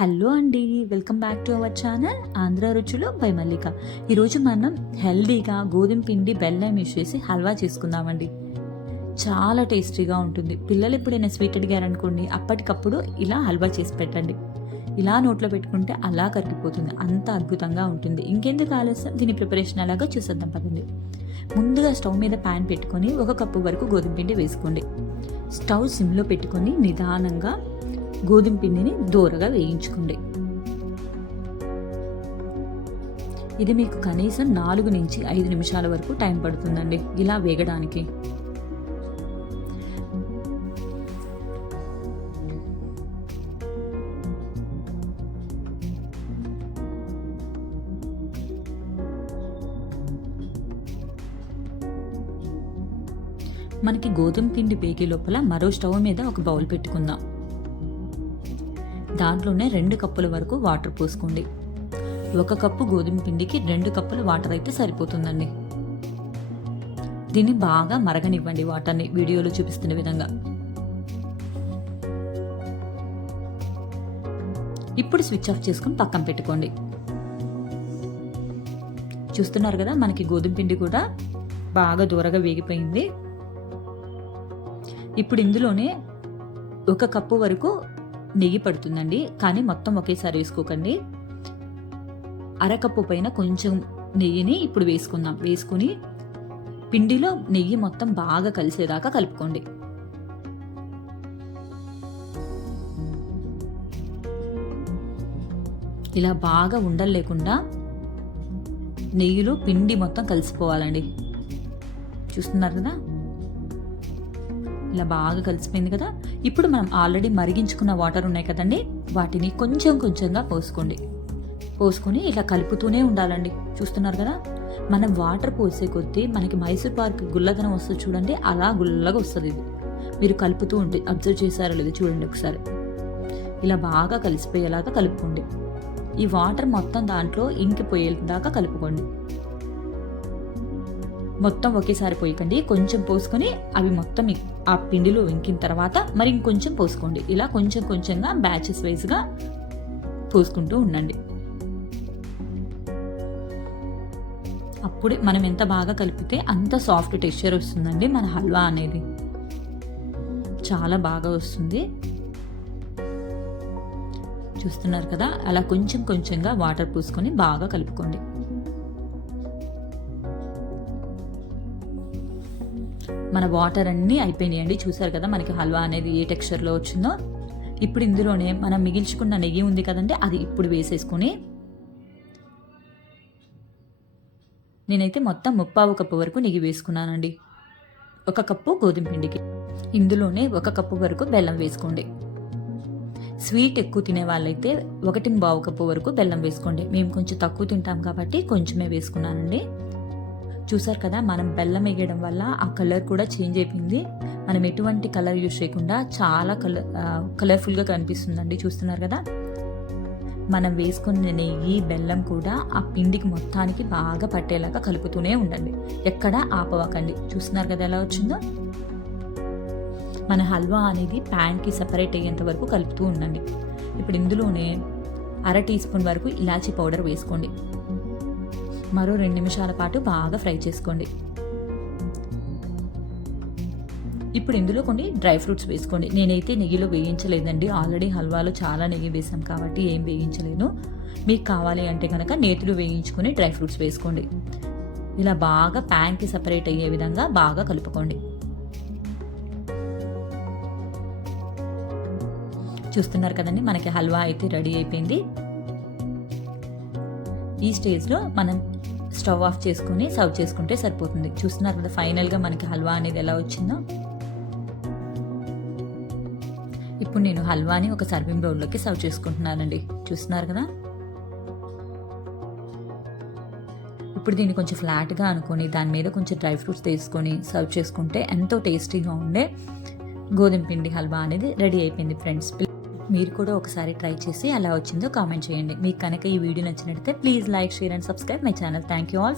Hello అండి welcome back to our channel Andhra Ruchulu by Mallika. ఈరోజు మనం హెల్దీగా గోధుమ పిండి బెల్లం యూస్ చేసి హల్వా చేసుకుందామండి. చాలా టేస్టీగా ఉంటుంది. పిల్లలు ఎప్పుడైనా స్వీట్ అడిగారనుకోండి అప్పటికప్పుడు ఇలా హల్వా చేసి పెట్టండి. ఇలా నోట్లో పెట్టుకుంటే అలా కరిగిపోతుంది. అంత అద్భుతంగా ఉంటుంది. ఇంకెందుకు ఆలస్యం? దీని ప్రిపరేషన్ అలాగా చూసేద్దాం పదండి. ముందుగా స్టవ్ మీద ప్యాన్ పెట్టుకొని ఒక కప్పు వరకు గోధుమ పిండి వేసుకోండి. స్టవ్ సిమ్లో పెట్టుకొని నిదానంగా గోధుమ పిండిని దూరగా వేయించుకోండి. ఇది మీకు కనీసం నాలుగు నుంచి ఐదు నిమిషాల వరకు టైం పడుతుందండి ఇలా వేగడానికి. మనకి గోధుమ పిండి పేకే లోపల మరో స్టవ్ మీద ఒక బౌల్ పెట్టుకుందాం. దాంట్లోనే రెండు కప్పుల వరకు వాటర్ పోసుకోండి. ఒక కప్పు గోధుమ పిండికి రెండు కప్పులు వాటర్ అయితే సరిపోతుందండి. దీన్ని బాగా మరగనివ్వండి వాటర్ని వీడియోలో చూపిస్తున్న విధంగా. ఇప్పుడు స్విచ్ ఆఫ్ చేసుకుని పక్కన పెట్టుకోండి. చూస్తున్నారు కదా మనకి గోధుమ పిండి కూడా బాగా దూరగా వేగిపోయింది. ఇప్పుడు ఇందులోనే ఒక కప్పు వరకు నెయ్యి పడుతుందండి కానీ మొత్తం ఒకేసారి వేసుకోకండి. అరకప్పు పైన కొంచెం నెయ్యిని ఇప్పుడు వేసుకుందాం. వేసుకుని పిండిలో నెయ్యి మొత్తం బాగా కలిసేదాకా కలుపుకోండి. ఇలా బాగా ఉండలు లేకుండా నెయ్యిలో పిండి మొత్తం కలిసిపోవాలండి. చూస్తున్నారు కదా? ఇలా బాగా కలిసిపోయింది కదా? ఇప్పుడు మనం ఆల్రెడీ మరిగించుకున్న వాటర్ ఉన్నాయి కదండి? వాటిని కొంచెం కొంచెంగా పోసుకోండి. పోసుకొని ఇలా కలుపుతూనే ఉండాలండి. చూస్తున్నారు కదా? మనం వాటర్ పోసే కొద్దీ మనకి మైసూర్ పార్క్ గుల్లదనం వస్తుంది చూడండి. అలా గుల్లగా వస్తుంది ఇది. మీరు కలుపుతూ ఉంటే అబ్జర్వ్ చేశారో లేదు చూడండి ఒకసారి. ఇలా బాగా కలిసిపోయేలాగా కలుపుకోండి. ఈ వాటర్ మొత్తం దాంట్లో ఇంకిపోయేదాకా కలుపుకోండి. మొత్తం ఒకేసారి పోయకండి. కొంచెం పోసుకొని అవి మొత్తం ఆ పిండిలో ఇంకిన తర్వాత మరి ఇంకొంచెం పోసుకోండి. ఇలా కొంచెం కొంచెంగా బ్యాచెస్ వైజ్గా పోసుకుంటూ ఉండండి. అప్పుడే మనం ఎంత బాగా కలిపితే అంత సాఫ్ట్ టెక్స్చర్ వస్తుందండి మన హల్వా అనేది. చాలా బాగా వస్తుంది. చూస్తున్నారు కదా? అలా కొంచెం కొంచెంగా వాటర్ పూసుకొని బాగా కలుపుకోండి. మన వాటర్ అన్నీ అయిపోయినాయండి. చూసారు కదా మనకి హల్వా అనేది ఏ టెక్స్చర్లో వచ్చిందో? ఇప్పుడు ఇందులోనే మనం మిగిల్చుకున్న నెయ్యి ఉంది కదండి అది ఇప్పుడు వేసేసుకొని నేనైతే మొత్తం ముప్పావు కప్పు వరకు నెయ్యి వేసుకున్నానండి. ఒక కప్పు గోధుమ పిండికి. ఇందులోనే ఒక కప్పు వరకు బెల్లం వేసుకోండి. స్వీట్ ఎక్కువ తినే వాళ్ళైతే ఒకటి బావు కప్పు వరకు బెల్లం వేసుకోండి. మేము కొంచెం తక్కువ తింటాం కాబట్టి కొంచెమే వేసుకున్నానండి. చూసారు కదా మనం బెల్లం వేయడం వల్ల ఆ కలర్ కూడా చేంజ్ అయిపోయింది. మనం ఎటువంటి కలర్ యూజ్ చేయకుండా చాలా కలర్ కలర్ఫుల్గా కనిపిస్తుందండి చూస్తున్నారు కదా. మనం వేసుకున్న నెయ్యి బెల్లం కూడా ఆ పిండికి మొత్తానికి బాగా పట్టేలాగా కలుపుతూనే ఉండండి. ఎక్కడ ఆపవకండి. చూస్తున్నారు కదా ఎలా వచ్చిందో? మన హల్వా అనేది ప్యాన్కి సపరేట్ అయ్యేంత వరకు కలుపుతూ ఉండండి. ఇప్పుడు ఇందులోనే అర టీ స్పూన్ వరకు ఇలాచీ పౌడర్ వేసుకోండి. మరో రెండు నిమిషాల పాటు బాగా ఫ్రై చేసుకోండి. ఇప్పుడు ఇందులో కొన్ని డ్రై ఫ్రూట్స్ వేసుకోండి. నేనైతే నెయ్యిలో వేయించలేదండి. ఆల్రెడీ హల్వాలో చాలా నెయ్యి వేసాం కాబట్టి ఏం వేయించలేను. మీకు కావాలి అంటే కనుక నేతులు వేయించుకొని డ్రై ఫ్రూట్స్ వేసుకోండి. ఇలా బాగా ప్యాన్కి సపరేట్ అయ్యే విధంగా బాగా కలుపుకోండి. చూస్తున్నారు కదండి మనకి హల్వా అయితే రెడీ అయిపోయింది. ఈ స్టేజ్లో మనం స్టవ్ ఆఫ్ చేసుకుని సర్వ్ చేసుకుంటే సరిపోతుంది. చూస్తున్నారు కదా ఫైనల్గా మనకి హల్వా అనేది ఎలా వచ్చిందో. ఇప్పుడు నేను హల్వాని ఒక సర్వింగ్ బౌల్లోకి సర్వ్ చేసుకుంటున్నానండి. చూస్తున్నారు కదా? ఇప్పుడు దీన్ని కొంచెం ఫ్లాట్గా అనుకొని దాని మీద కొంచెం డ్రై ఫ్రూట్స్ తీసుకొని సర్వ్ చేసుకుంటే ఎంతో టేస్టీగా ఉండే గోధుమ పిండి హల్వా అనేది రెడీ అయిపోయింది ఫ్రెండ్స్ మీరు కూడా ఒకసారి ట్రై చేసి ఎలా వచ్చిందో కామెంట్ చేయండి. మీకు కనుక ఈ వీడియో నచ్చినట్లయితే please like share and subscribe my channel. Thank you all.